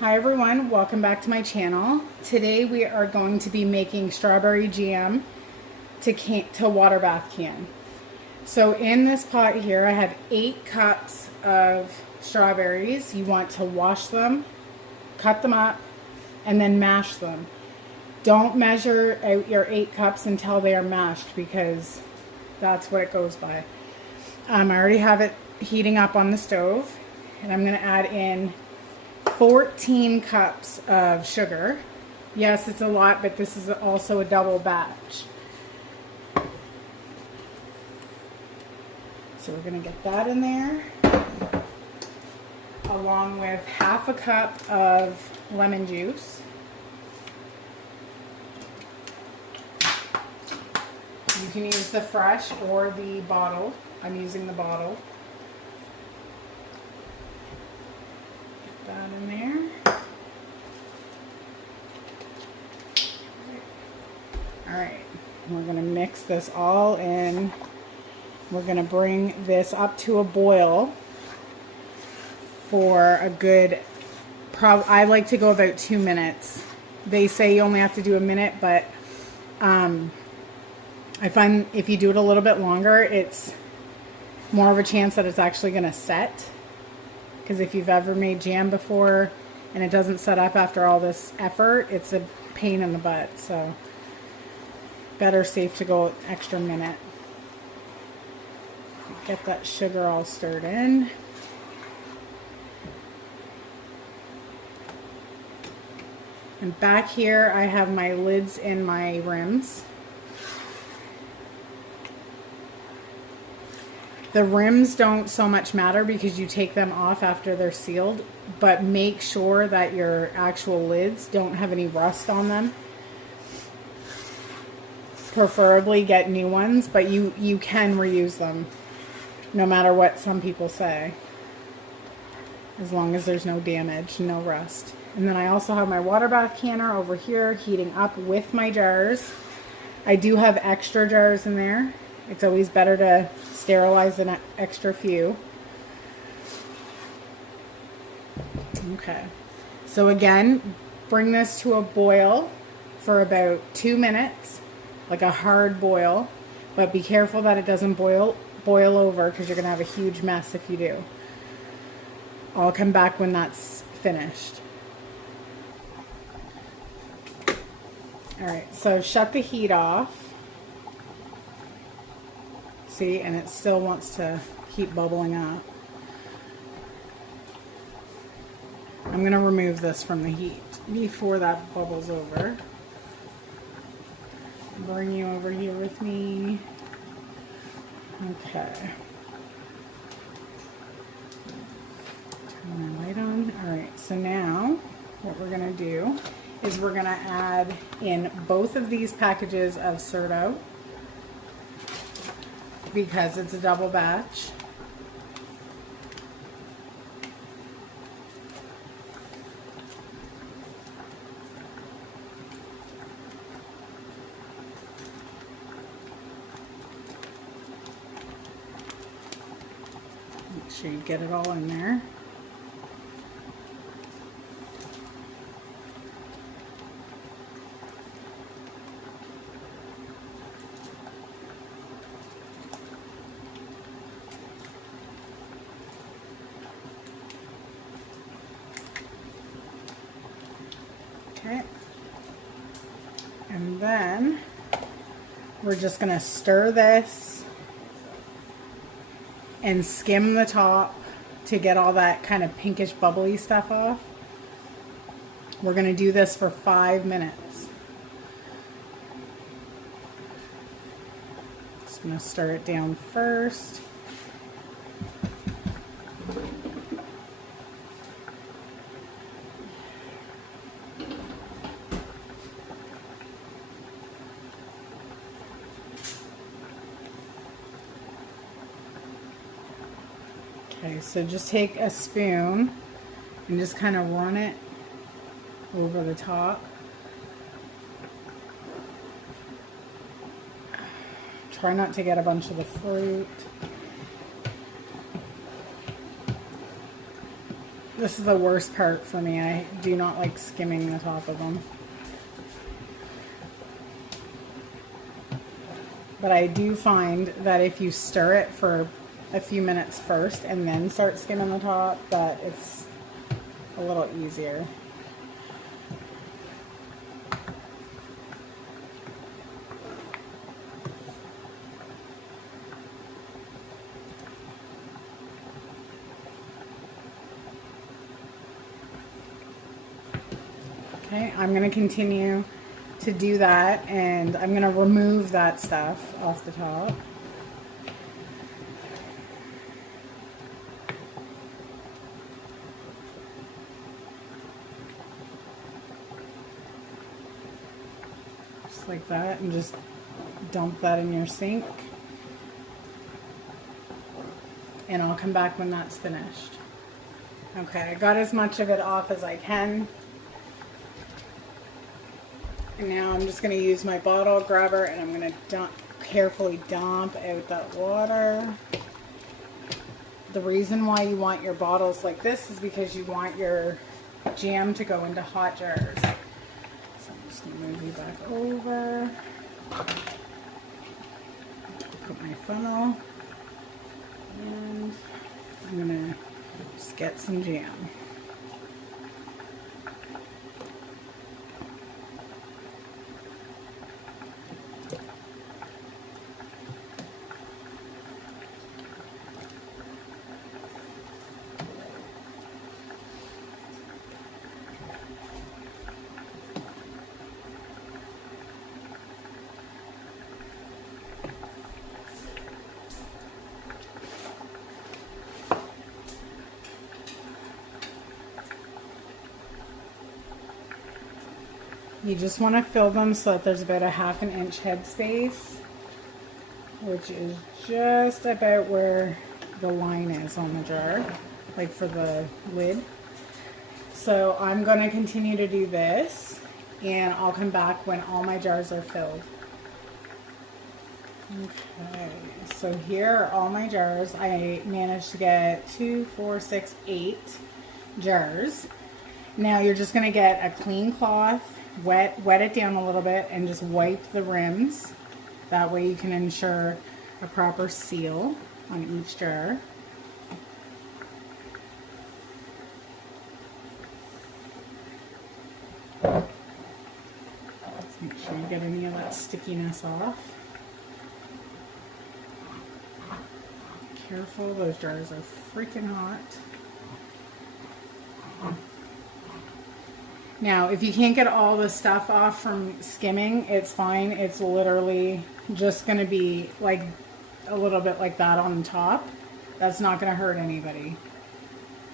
Hi everyone, welcome back to my channel. Today we are going to be making strawberry jam to water bath can. So in this pot here I have 8 cups of strawberries. You want to wash them, cut them up, and then mash them. Don't measure out your 8 cups until they are mashed because that's what it goes by. I already have it heating up on the stove and I'm going to add in 14 cups of sugar. Yes, it's a lot, but this is also a double batch. So we're going to get that in there, along with half a cup of lemon juice. You can use the fresh or the bottled. I'm using the bottled. That in there. Alright, we're going to mix this all in. We're going to bring this up to a boil for a good, I like to go about 2 minutes. They say you only have to do a minute, but I find if you do it a little bit longer, it's more of a chance that it's actually going to set. Because if you've ever made jam before and it doesn't set up after all this effort, it's a pain in the butt. So better safe to go an extra minute. Get that sugar all stirred in. And back here I have my lids in my rims. The rims don't so much matter because you take them off after they're sealed, but make sure that your actual lids don't have any rust on them. Preferably get new ones, but you can reuse them no matter what some people say, as long as there's no damage, no rust. And then I also have my water bath canner over here heating up with my jars. I do have extra jars in there. It's always better to sterilize an extra few. Okay, so again, bring this to a boil for about 2 minutes, like a hard boil, but be careful that it doesn't boil over because you're going to have a huge mess if you do. I'll come back when that's finished. Alright, so shut the heat off. See, and it still wants to keep bubbling up. I'm going to remove this from the heat before that bubbles over. Bring you over here with me. Okay. Turn my light on. Alright, so now what we're going to do is we're going to add in both of these packages of Certo, because it's a double batch. Make sure you get it all in there. Okay, and then we're just going to stir this and skim the top to get all that kind of pinkish bubbly stuff off. We're going to do this for 5 minutes. Just going to stir it down first. Okay, so just take a spoon and just kind of run it over the top. Try not to get a bunch of the fruit. This is the worst part for me. I do not like skimming the top of them. But I do find that if you stir it for a few minutes first and then start skimming the top, that it's a little easier. Okay, I'm going to continue to do that, and I'm going to remove that stuff off the top. Just like that, and just dump that in your sink. And I'll come back when that's finished. Okay, I got as much of it off as I can. And now I'm just going to use my bottle grabber, and I'm going to carefully dump out that water. The reason why you want your bottles like this is because you want your jam to go into hot jars. So I'm just going to move you back over. Put my funnel. And I'm going to just get some jam. You just want to fill them so that there's about a 1/2 inch head space, which is just about where the line is on the jar, like for the lid. So I'm going to continue to do this, and I'll come back when all my jars are filled. Okay, so here are all my jars. I managed to get 2, 4, 6, 8 jars. Now you're just going to get a clean cloth, wet it down a little bit, and just wipe the rims. That way you can ensure a proper seal on each jar. Let's make sure you get any of that stickiness off. Careful, those jars are freaking hot. Now, if you can't get all the stuff off from skimming, it's fine. It's literally just going to be like a little bit like that on top. That's not going to hurt anybody.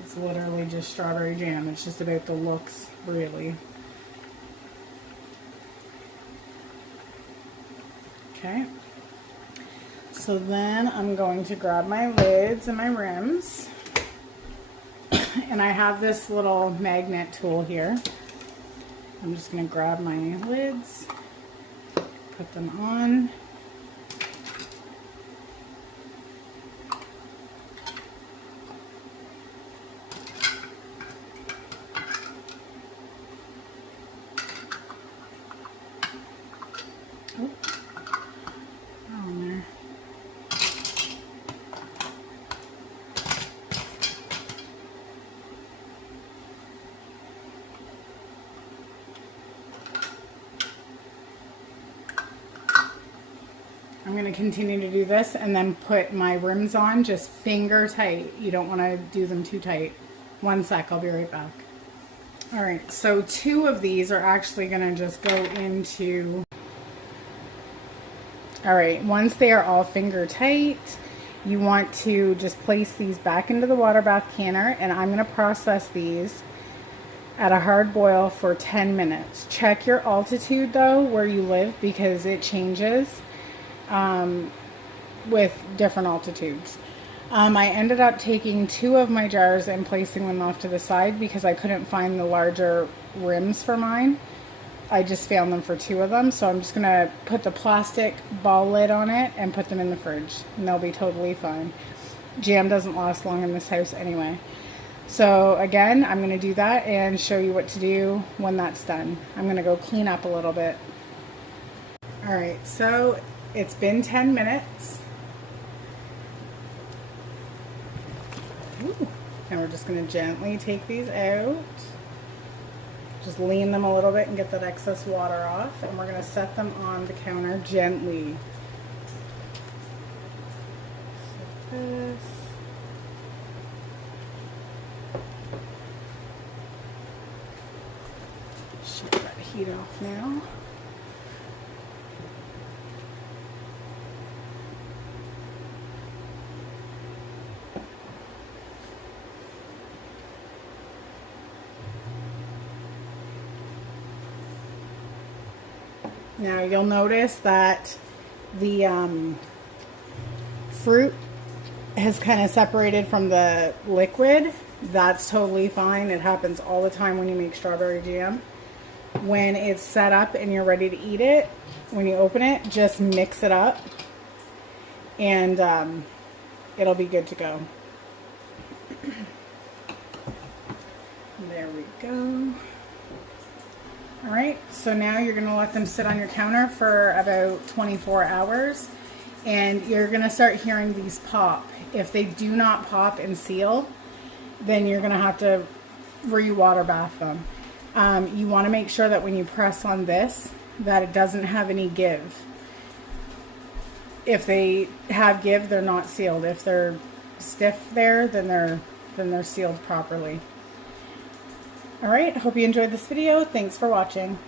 It's literally just strawberry jam. It's just about the looks, really. Okay. So then I'm going to grab my lids and my rims. And I have this little magnet tool here. I'm just going to grab my lids, put them on. Oh, on there. I'm going to continue to do this and then put my rims on just finger tight. You don't want to do them too tight. 1 sec, I'll be right back. Alright, so 2 of these are actually going to just go into... Alright, once they are all finger tight, you want to just place these back into the water bath canner, and I'm going to process these at a hard boil for 10 minutes. Check your altitude though, where you live, because it changes with different altitudes. I ended up taking 2 of my jars and placing them off to the side because I couldn't find the larger rims for mine. I just found them for 2 of them, so I'm just gonna put the plastic ball lid on it and put them in the fridge, and they'll be totally fine. Jam doesn't last long in this house anyway. So again, I'm going to do that and show you what to do when that's done. I'm going to go clean up a little bit. All right, so it's been 10 minutes. Ooh. And we're just going to gently take these out. Just lean them a little bit and get that excess water off. And we're going to set them on the counter gently. Like this. Shut that heat off now. Now you'll notice that the fruit has kind of separated from the liquid. That's totally fine. It happens all the time when you make strawberry jam. When it's set up and you're ready to eat it, when you open it, just mix it up and it'll be good to go. There we go. All right, so now you're gonna let them sit on your counter for about 24 hours and you're gonna start hearing these pop. If they do not pop and seal, then you're gonna have to re-water bath them. You wanna make sure that when you press on this, that it doesn't have any give. If they have give, they're not sealed. If they're stiff there, then they're sealed properly. All right, hope you enjoyed this video. Thanks for watching.